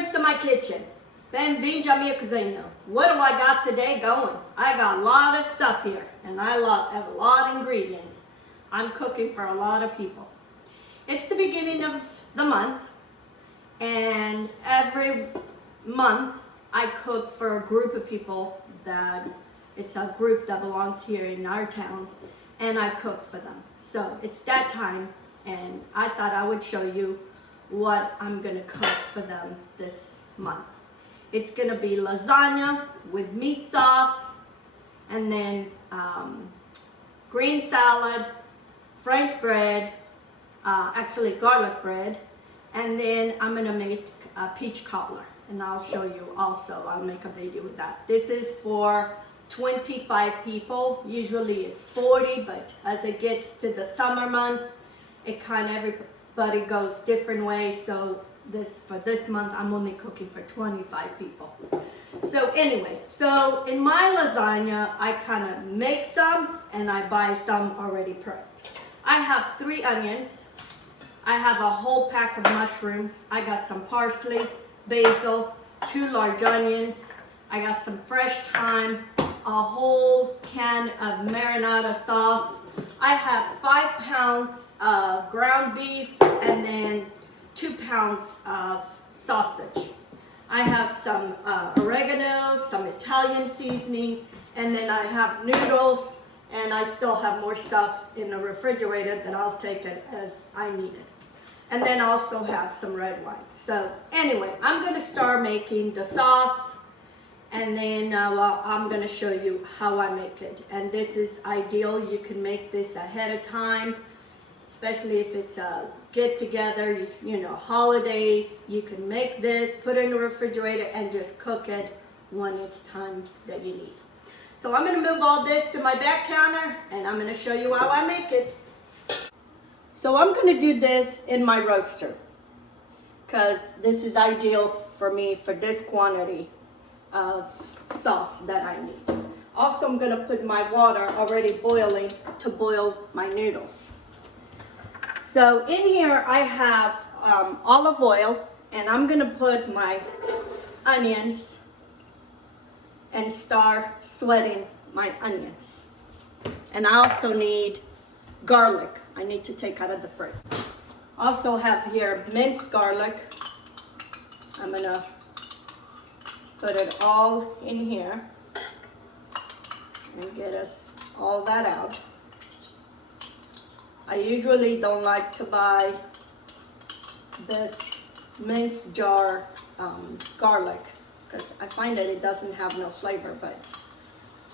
friends to my kitchen. Bem-vindos à minha cozinha. What do I got today going? I got a lot of stuff here, and I have a lot of ingredients. I'm cooking for a lot of people. It's the beginning of the month, and every month I cook for a group of people that it's a group that belongs here in our town, and I cook for them. So it's that time, and I thought I would show you what I'm gonna cook for them this month. It's gonna be lasagna with meat sauce, and then green salad, French bread, actually garlic bread, and then I'm gonna make a peach cobbler, and I'll show you also. I'll make a video with that. This is for 25 people. Usually it's 40, but as it gets to the summer months, it kind of everybody goes different ways. So for this month, I'm only cooking for 25 people. So anyway, so in my lasagna, I kind of make some and I buy some already prepped. I have 3 onions. I have a whole pack of mushrooms. I got some parsley, basil, 2 large onions. I got some fresh thyme, a whole can of marinade sauce. I have 5 pounds of ground beef and then 2 pounds of sausage. I have some oregano, some Italian seasoning, and then I have noodles, and I still have more stuff in the refrigerator that I'll take it as I need it. And then also have some red wine. So anyway, I'm gonna start making the sauce, and then I'm gonna show you how I make it. And this is ideal. You can make this ahead of time, especially if it's a get together, you know, holidays. You can make this, put it in the refrigerator, and just cook it when it's time that you need. So I'm gonna move all this to my back counter, and I'm gonna show you how I make it. So I'm gonna do this in my roaster, because this is ideal for me for this quantity of sauce that I need. Also, I'm gonna put my water already boiling to boil my noodles. So in here I have olive oil, and I'm gonna put my onions and start sweating my onions. And I also need garlic. I need to take out of the fridge. Also have here minced garlic. I'm gonna put it all in here and get us all that out. I usually don't like to buy this minced jar garlic, because I find that it doesn't have no flavor, but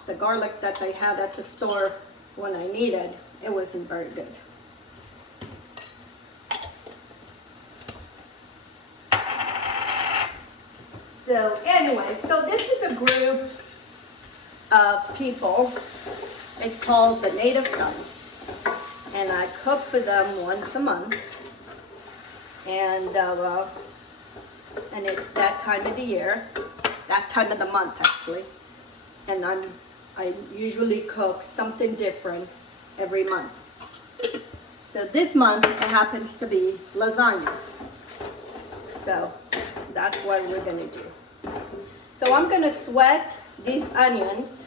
the garlic that they had at the store when I needed, it wasn't very good. So anyway, so this is a group of people. It's called the Native Sons, and I cook for them once a month. And it's that time of the year, that time of the month actually. And I usually cook something different every month. So this month it happens to be lasagna. So that's what we're gonna do. So I'm gonna sweat these onions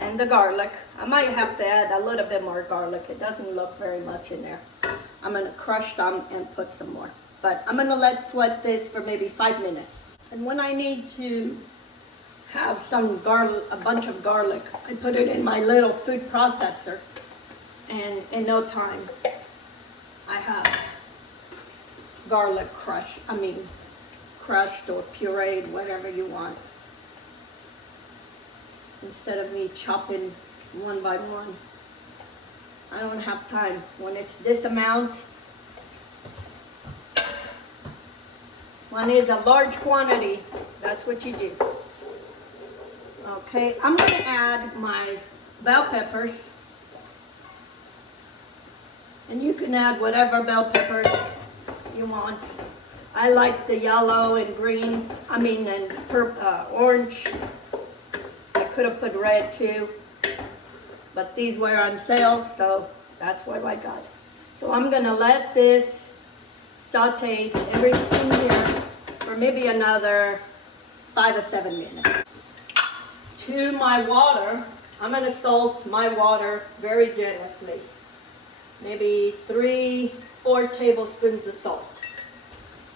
and the garlic. I might have to add a little bit more garlic. It doesn't look very much in there. I'm gonna crush some and put some more. But I'm gonna let sweat this for maybe 5 minutes. And when I need to have some garlic, a bunch of garlic, I put it in my little food processor, and in no time I have garlic crushed or pureed, whatever you want, instead of me chopping one by one. I don't have time. When it's this amount, when it's a large quantity, that's what you do. Okay, I'm gonna add my bell peppers, and you can add whatever bell peppers you want. I like the yellow and green, and orange. I could have put red too, but these were on sale, so that's what I got. So I'm gonna let this saute everything here for maybe another 5 or 7 minutes. To my water, I'm going to salt my water very generously. Maybe 3-4 tablespoons of salt.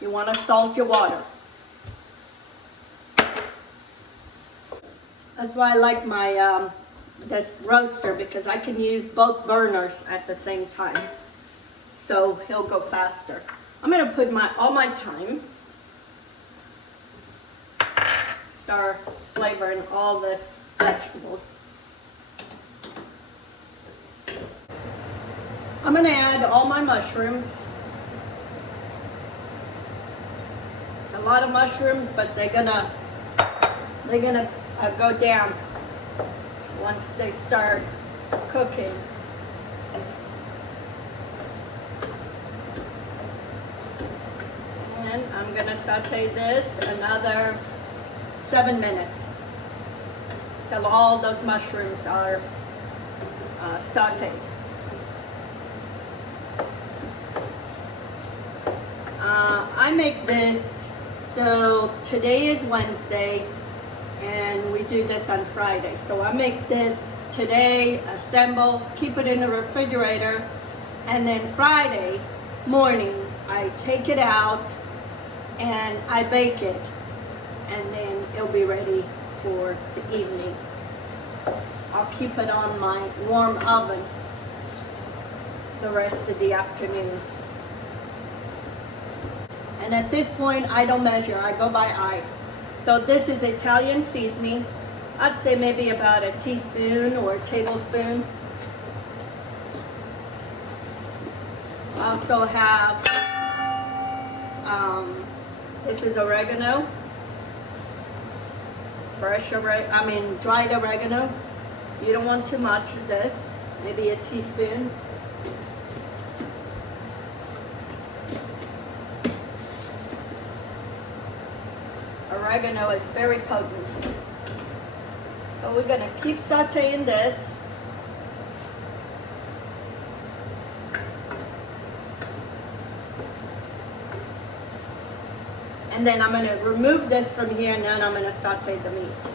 You want to salt your water. That's why I like my this roaster, because I can use both burners at the same time. So he'll go faster. I'm going to put all my thyme. Start flavoring all this vegetables. I'm going to add all my mushrooms. It's a lot of mushrooms, but they're gonna go down once they start cooking. And I'm gonna saute this another 7 minutes till all those mushrooms are sauteed. I make this, so today is Wednesday and we do this on Friday. So I make this today, assemble, keep it in the refrigerator, and then Friday morning I take it out and I bake it, and then it'll be ready for the evening. I'll keep it on my warm oven the rest of the afternoon. And at this point, I don't measure, I go by eye. So this is Italian seasoning. I'd say maybe about a teaspoon or a tablespoon. I also have, this is oregano. Dried oregano. You don't want too much of this, maybe a teaspoon. Oregano is very potent. So we're going to keep sauteing this. And then I'm going to remove this from here, and then I'm going to saute the meat.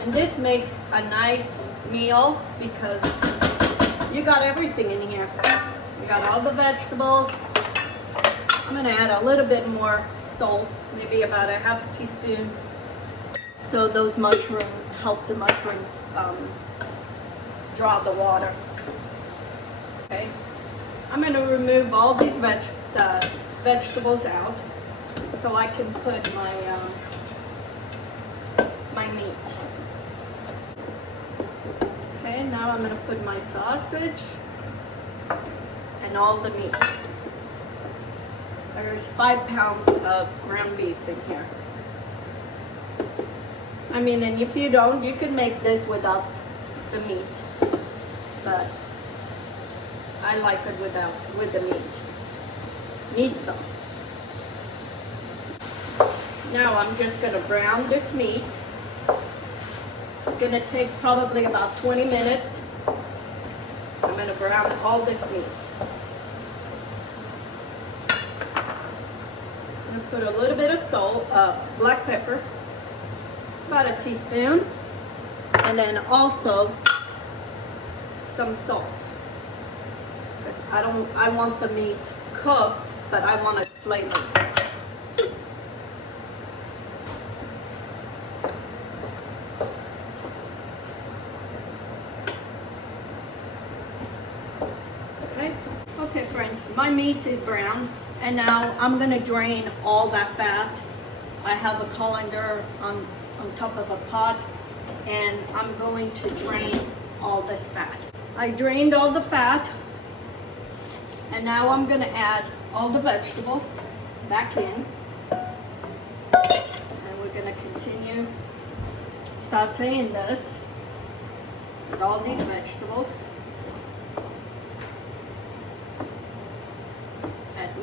And this makes a nice meal because you got everything in here. You got all the vegetables. I'm going to add a little bit more salt, maybe about a half a teaspoon, so those mushrooms help the mushrooms draw the water. Okay, I'm going to remove all these vegetables out so I can put my my meat. Okay, now I'm going to put my sausage and all the meat. There's 5 pounds of ground beef in here. And if you don't, you can make this without the meat. But I like it with the meat sauce. Now I'm just going to brown this meat. It's going to take probably about 20 minutes. I'm going to brown all this meat. I'm going to put a little bit of salt, black pepper, about a teaspoon, and then also some salt. Because I want the meat cooked, but I want it flavored. Okay friends, my meat is brown, and now I'm going to drain all that fat. I have a colander on top of a pot, and I'm going to drain all this fat. I drained all the fat, and now I'm going to add all the vegetables back in, and we're going to continue sauteing this with all these vegetables.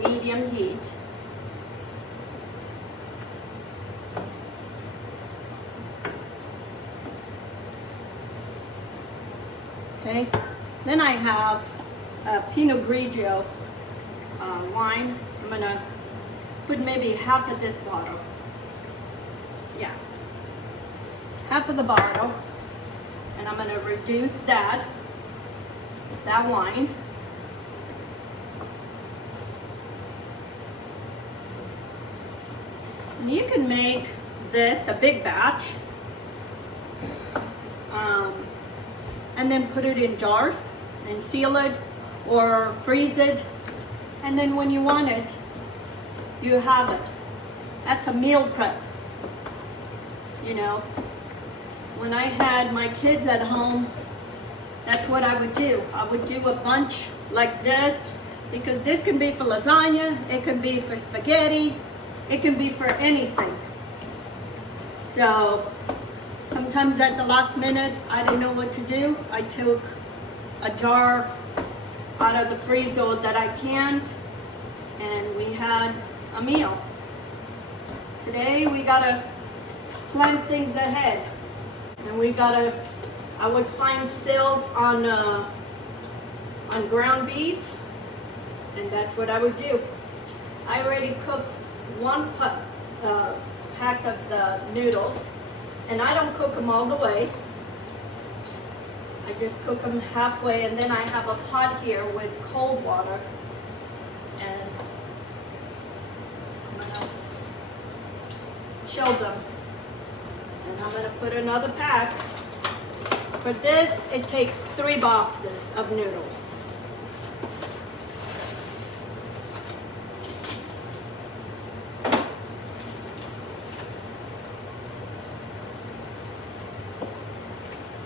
Medium heat. Okay, then I have Pinot Grigio wine. I'm gonna put maybe half of this bottle. Yeah, half of the bottle, and I'm gonna reduce that wine. And you can make this a big batch, and then put it in jars and seal it or freeze it, and then when you want it, you have it. That's a meal prep. You know, when I had my kids at home, that's what I would do. I would do a bunch like this, because this can be for lasagna, it can be for spaghetti, it can be for anything. So sometimes at the last minute, I didn't know what to do. I took a jar out of the freezer that I canned, and we had a meal. Today we gotta plan things ahead, and I would find sales on ground beef, and that's what I would do. I already cooked one pack of the noodles, and I don't cook them all the way. I just cook them halfway, and then I have a pot here with cold water, and I'm gonna chill them. And I'm gonna put another pack. For this, it takes 3 boxes of noodles.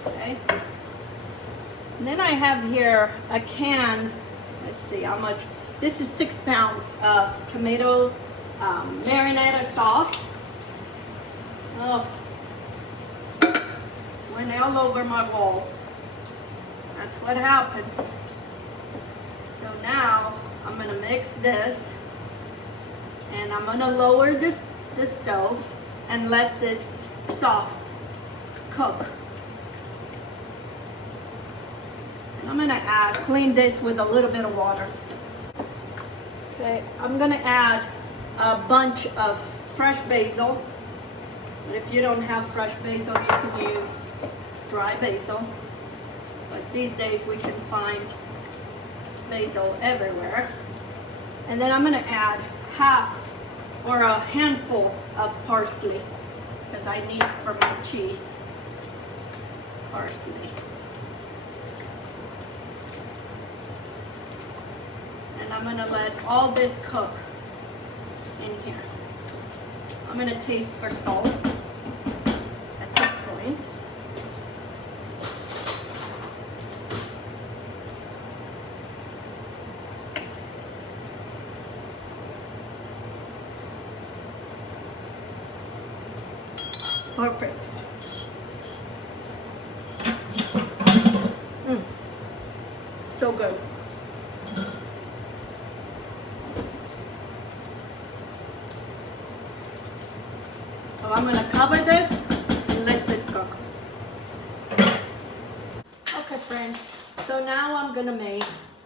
Okay. And then I have here a can. Let's see how much. This is 6 pounds of tomato marinade sauce. Oh, went all over my wall. That's what happens. So now I'm gonna mix this, and I'm gonna lower the stove and let this sauce cook. And I'm gonna clean this with a little bit of water. Okay, I'm gonna add a bunch of fresh basil. But if you don't have fresh basil, you can use dry basil. But these days we can find basil everywhere. And then I'm gonna add half or a handful of parsley, because I need for my cheese parsley. And I'm gonna let all this cook in here. I'm gonna taste for salt at this point. Perfect. So good. So I'm going to cover this and let this cook. Okay friends, so now I'm going to make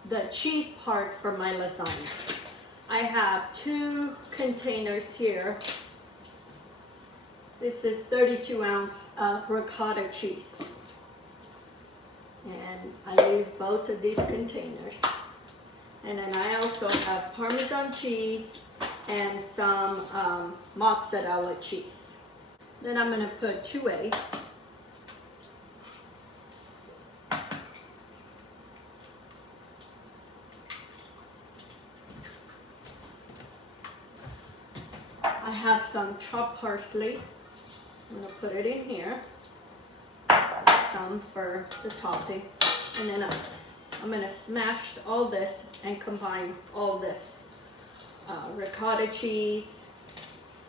the cheese part for my lasagna. I have 2 containers here. This is 32 ounce of ricotta cheese. And I use both of these containers. And then I also have Parmesan cheese and some mozzarella cheese. Then I'm going to put 2 eggs. I have some chopped parsley. I'm going to put it in here. Some for the topping. And then I'm going to smash all this and combine all this. Ricotta cheese,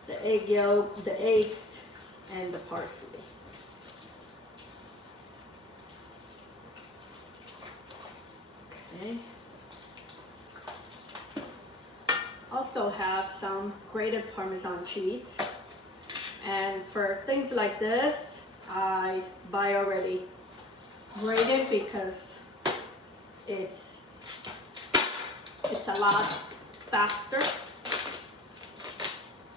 the egg yolk, the eggs, and the parsley. Okay. Also have some grated Parmesan cheese. And for things like this, I buy already grated because it's it's a lot faster.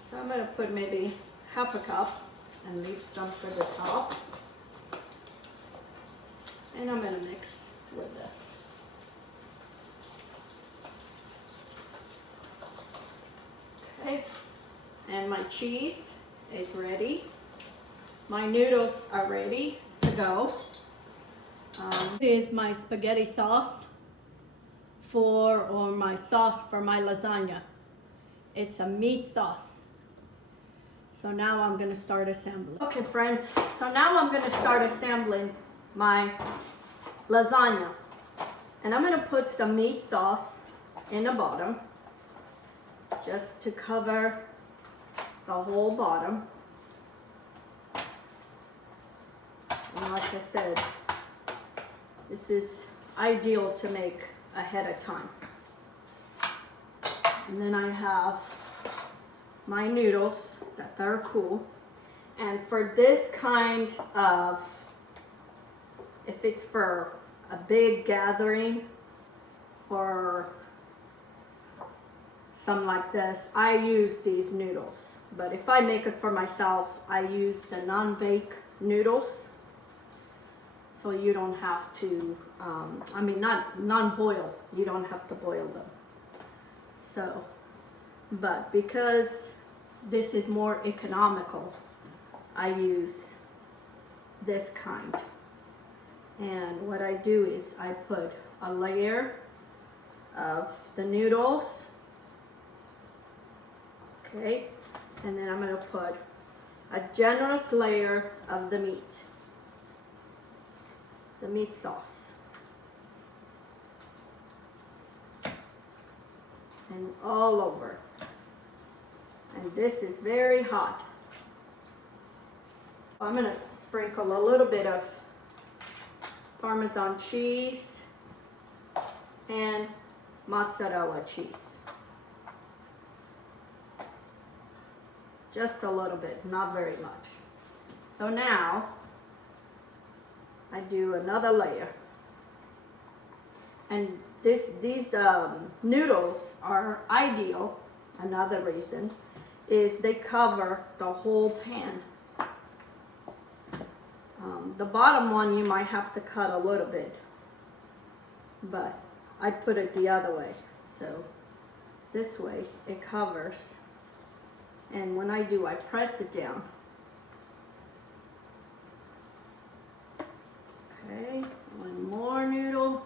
So I'm gonna put maybe half a cup and leave some for the top. And I'm gonna mix with this. Okay, and my cheese is ready. My noodles are ready to go. Here's my spaghetti sauce or my sauce for my lasagna. It's a meat sauce. So now I'm gonna start assembling. Okay friends, so now I'm gonna start assembling my lasagna. And I'm gonna put some meat sauce in the bottom, just to cover the whole bottom. And like I said, this is ideal to make ahead of time. And then I have my noodles that are cool. And for this kind of, if it's for a big gathering or something like this, I use these noodles. But if I make it for myself, I use the non-bake noodles. So you don't have to, not non-boil, you don't have to boil them. So, but because this is more economical, I use this kind. And what I do is I put a layer of the noodles, okay, and then I'm gonna put a generous layer of the meat sauce. And all over. And this is very hot. I'm gonna sprinkle a little bit of Parmesan cheese and mozzarella cheese. Just a little bit, not very much. So now I do another layer. And these noodles are ideal. Another reason is they cover the whole pan. The bottom one you might have to cut a little bit, but I put it the other way. So this way it covers. And when I do, I press it down. Okay, one more noodle.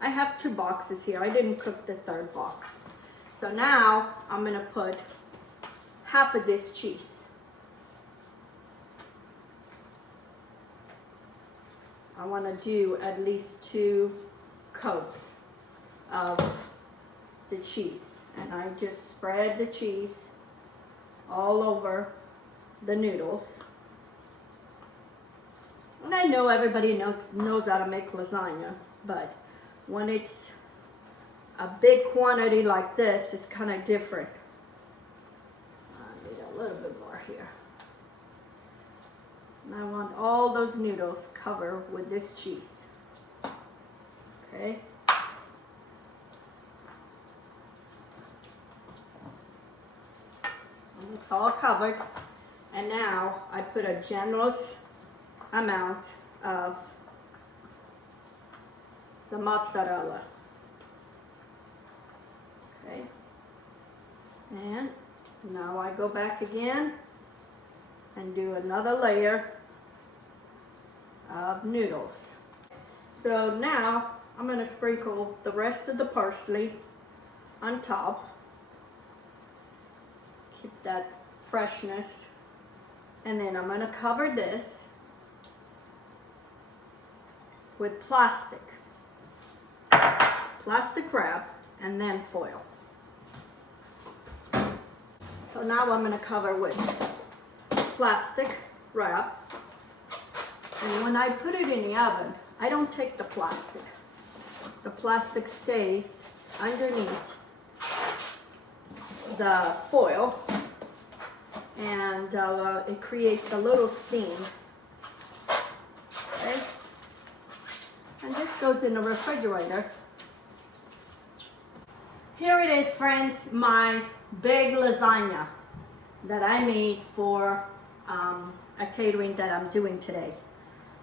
I have 2 boxes here. I didn't cook the 3rd box. So now I'm gonna put half of this cheese. I wanna do at least 2 coats of the cheese. And I just spread the cheese all over the noodles. And I know everybody knows how to make lasagna, but when it's a big quantity like this, it's kind of different. I need a little bit more here. And I want all those noodles covered with this cheese. Okay. And it's all covered. And now I put a generous amount of the mozzarella. Okay. And now I go back again and do another layer of noodles. So now I'm going to sprinkle the rest of the parsley on top. Keep that freshness. And then I'm going to cover this with plastic wrap, and then foil. So now I'm going to cover with plastic wrap. And when I put it in the oven, I don't take the plastic. The plastic stays underneath the foil, and it creates a little steam. Okay? And this goes in the refrigerator Here it is, friends, my big lasagna that I made for a catering that I'm doing today.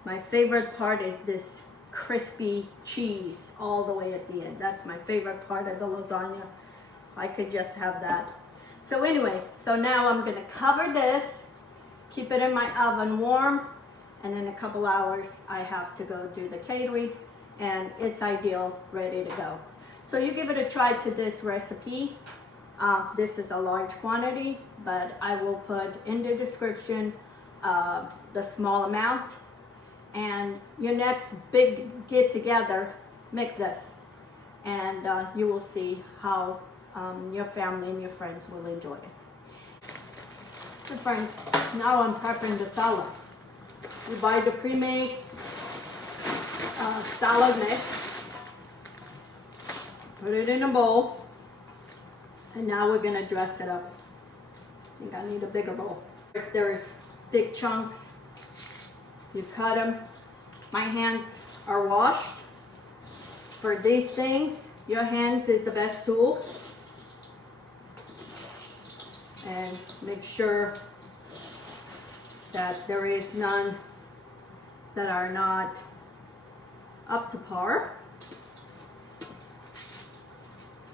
My favorite part is this crispy cheese all the way at the end. That's my favorite part of the lasagna. If I could just have that. So anyway, so now I'm gonna cover this, keep it in my oven warm, and in a couple hours I have to go do the catering, and it's ideal, ready to go. So you give it a try to this recipe. This is a large quantity, but I will put in the description the small amount. And your next big get together, make this, and you will see how your family and your friends will enjoy it. So friends, now I'm prepping the salad. You buy the pre-made salad mix, put it in a bowl, and now we're gonna dress it up. I think I need a bigger bowl. If there's big chunks, you cut them. My hands are washed. For these things, your hands is the best tool. And make sure that there is none that are not up to par.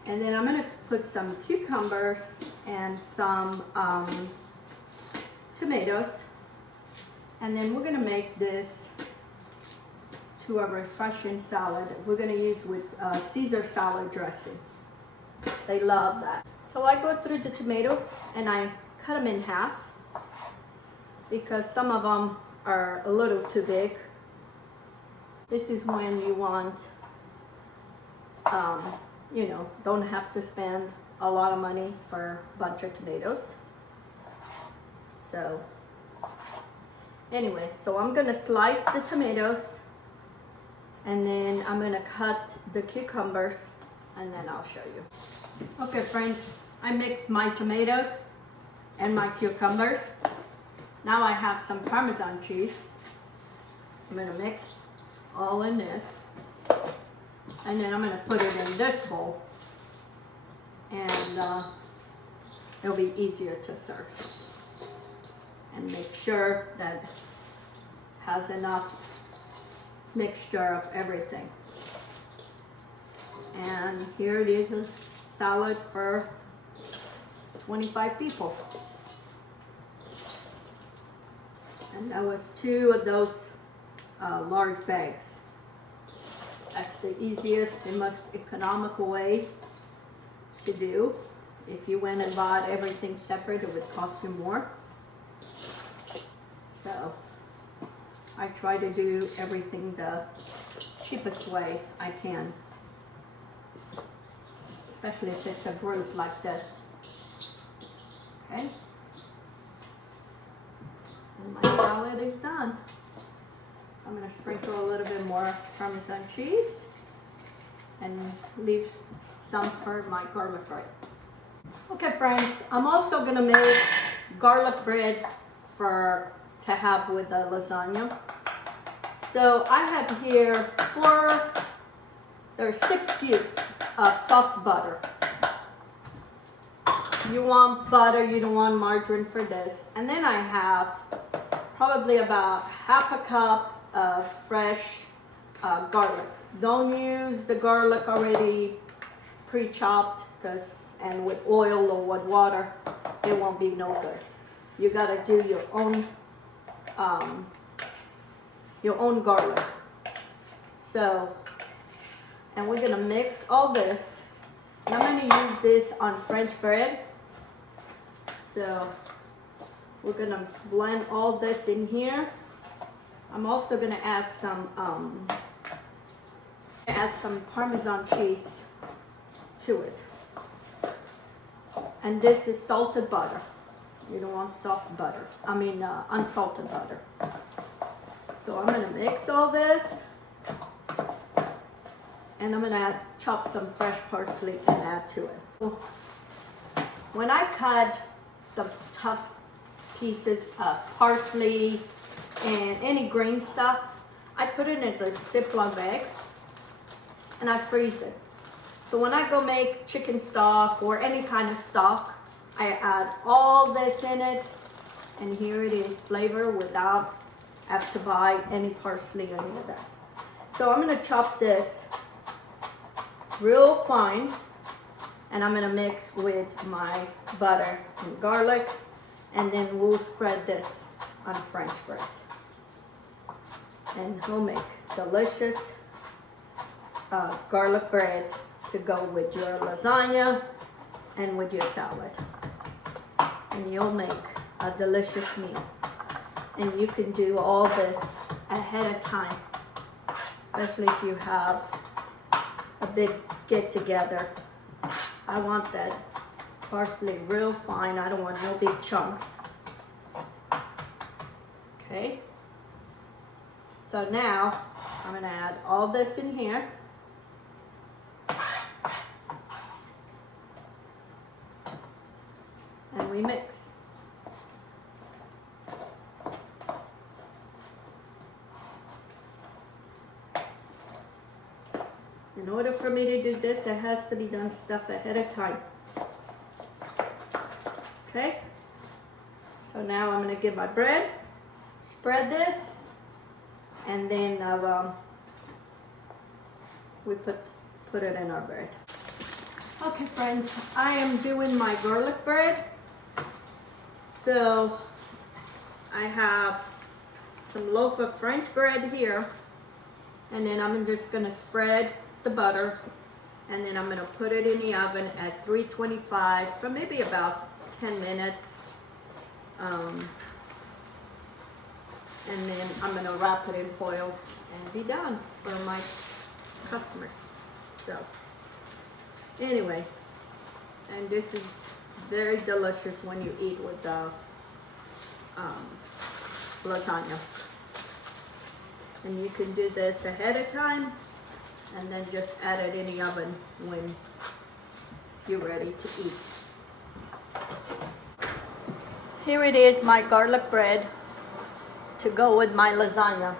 And then I'm gonna put some cucumbers and some tomatoes. And then we're gonna make this to a refreshing salad. We're gonna use with Caesar salad dressing. They love that. So I go through the tomatoes and I cut them in half because some of them are a little too big. This is when you want, you know, don't have to spend a lot of money for a bunch of tomatoes. So anyway, so I'm gonna slice the tomatoes and then I'm gonna cut the cucumbers and then I'll show you. Okay friends, I mixed my tomatoes and my cucumbers. Now I have some Parmesan cheese. I'm gonna mix all in this. And then I'm gonna put it in this bowl. And it'll be easier to serve. And make sure that it has enough mixture of everything. And here it is, a salad for 25 people. And that was 2 of those large bags. That's the easiest and most economical way to do. If you went and bought everything separate, it would cost you more. So I try to do everything the cheapest way I can, especially if it's a group like this. Okay, and my salad is done. I'm going to sprinkle a little bit more Parmesan cheese and leave some for my garlic bread. Okay friends, I'm also going to make garlic bread to have with the lasagna. So I have here there's 6 cubes of soft butter. You want butter, you don't want margarine for this. And then I have probably about half a cup of fresh garlic. Don't use the garlic already pre-chopped, and with oil or with water, it won't be no good. You gotta do your own garlic. So, and we're gonna mix all this. And I'm gonna use this on French bread. So we're gonna blend all this in here. I'm also gonna add some Parmesan cheese to it. And this is salted butter. You don't want soft butter. I mean unsalted butter. So I'm gonna mix all this. And I'm gonna chop some fresh parsley and add to it. When I cut the tough pieces of parsley and any green stuff, I put it in a Ziploc bag and I freeze it. So when I go make chicken stock or any kind of stock, I add all this in it, and here it is, flavor without have to buy any parsley or any of that. So I'm gonna chop this real fine, and I'm gonna mix with my butter and garlic, and then we'll spread this on French bread. And we'll make delicious garlic bread to go with your lasagna and with your salad. And you'll make a delicious meal. And you can do all this ahead of time, especially if you have a big get together. I want that parsley real fine. I don't want no big chunks. Okay. So now I'm gonna add all this in here. And we mix. In order for me to do this, it has to be done stuff ahead of time. Okay? So now I'm gonna get my bread, spread this, and then we put it in our bread. Okay friends, I am doing my garlic bread. So I have some loaf of French bread here, and then I'm just gonna spread the butter, and then I'm gonna put it in the oven at 325 for maybe about 10 minutes. And then I'm gonna wrap it in foil and be done for my customers. So anyway, and this is very delicious when you eat with the lasagna. And you can do this ahead of time and then just add it in the oven when you're ready to eat. Here it is, my garlic bread to go with my lasagna.